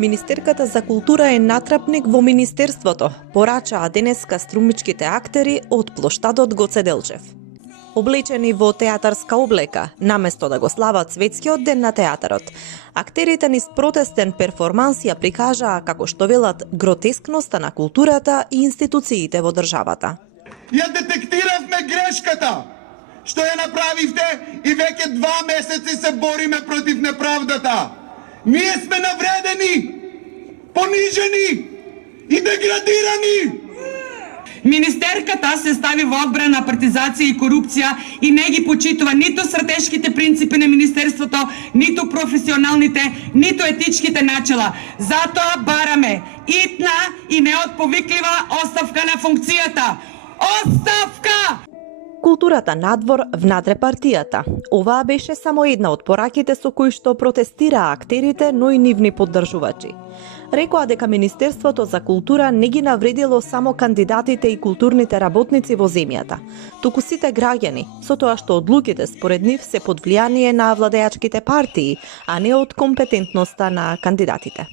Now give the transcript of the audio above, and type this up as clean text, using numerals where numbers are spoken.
Министерката за култура е натрапник во Министерството, порачаа денеска струмичките актери од плоштадот Гоце Делчев. Облечени во театарска облека, наместо да го слават светскиот ден на театарот, актерите низ протестен перформанс ја прикажаа, како што велат, гротескноста на културата и институциите во државата. Ја детектиравме грешката што ја направивте и веќе 2 месеци се бориме против неправдата. Ние сме навредени, понижени и деградирани. Министерката се стави во одбрана на партизација и корупција и не ги почитува ниту стратешките принципи на Министерството, ниту професионалните, ниту етичките начела. Затоа бараме итна и неотповиклива оставка на функцијата. Оставка! Културата надвор внатре партијата. Оваа беше само една од пораките со кои што протестираа актерите, но и нивни поддржувачи. Рекоа дека Министерството за култура не ги навредило само кандидатите и културните работници во земјата, туку сите граѓани, со тоа што одлуките според нив се под влијание на владеачките партии, а не од компетентноста на кандидатите.